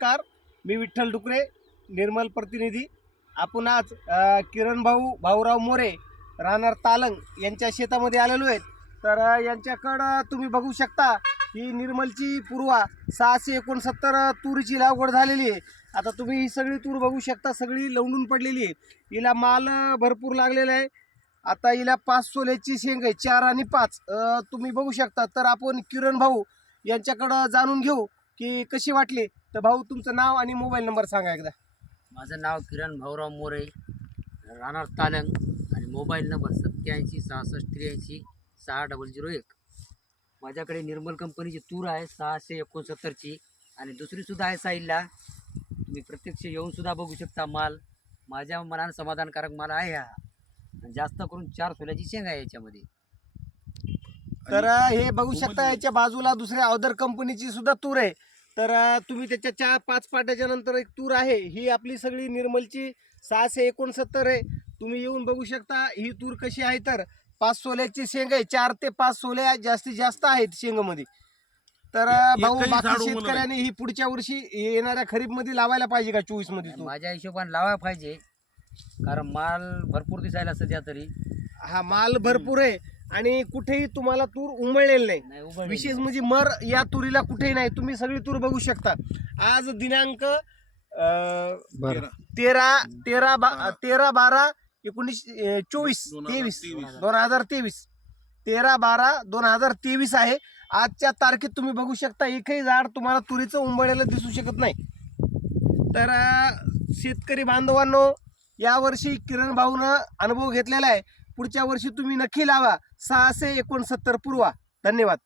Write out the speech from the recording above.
नमस्कार, मी विठ्ठल डुकरे, निर्मल प्रतिनिधी. आपण आज किरण भाऊराव मोरे राहणार तालंग यांच्या शेतामध्ये आलेलो आहेत. तर यांच्याकडं तुम्ही बघू शकता ही निर्मलची पूर्वा 669 तुरीची लागवड झालेली आहे. आता तुम्ही ही सगळी तूर बघू शकता, सगळी लवंडून पडलेली आहे. हिला माल भरपूर लागलेला आहे. आता हिला 5 सोल्याची शेंग आहे, 4 आणि 5 तुम्ही बघू शकता. तर आपण किरण भाऊ यांच्याकडं जाणून घेऊ की कशी वाटली. तर भाऊ, तुमचं नाव आणि मोबाईल नंबर सांगा एकदा. माझं नाव किरण भाऊराव मोरे, राहणार तालंग, आणि मोबाईल नंबर 87 66 83 6001. माझ्याकडे निर्मल कंपनीची तूर आहे 669ची, आणि दुसरीसुद्धा आहे साईडला. तुम्ही प्रत्यक्ष येऊनसुद्धा बघू शकता. माल माझ्या मनानं समाधानकारक माल आहे हा. आणि जास्त करून 4 सोल्याची शेंग आहे याच्यामध्ये. तर हे बघू शकता, याच्या बाजूला दुसऱ्या अदर कंपनीची सुद्धा तूर आहे. तर तुम्ही त्याच्या 5 पाट्याच्या नंतर एक तूर आहे, ही आपली सगळी निर्मलची 669 आहे. तुम्ही येऊन बघू शकता ही तूर कशी आहे. तर 5 सोल्याची शेंग आहे, 4 ते 5 सोल्या जास्तीत जास्त आहेत शेंगमध्ये. तर भाऊ, बाकी शेतकऱ्यांनी ही पुढच्या वर्षी येणाऱ्या खरीप मध्ये लावायला पाहिजे का 24 मध्ये? माझ्या हिशोबाने लावायला पाहिजे, कारण माल भरपूर दिसायला सध्या तरी. हा, माल भरपूर आहे आणि कुठेही तुम्हाला तूर उमळलेलं नाही. विशेष म्हणजे मर या तुरीला कुठेही नाही. तुम्ही सगळी तूर बघू शकता. आज दिनांक 13/12/2023 13/12/2023 आहे. आजच्या तारखेत तुम्ही बघू शकता एकही झाड तुम्हाला तुरीचं उंबळलेलं दिसू शकत नाही. तर शेतकरी बांधवांनो, यावर्षी किरण भाऊनं अनुभव घेतलेला आहे. पुढच्या वर्षी तुम्ही नक्की लावा 669 पूर्वा. धन्यवाद.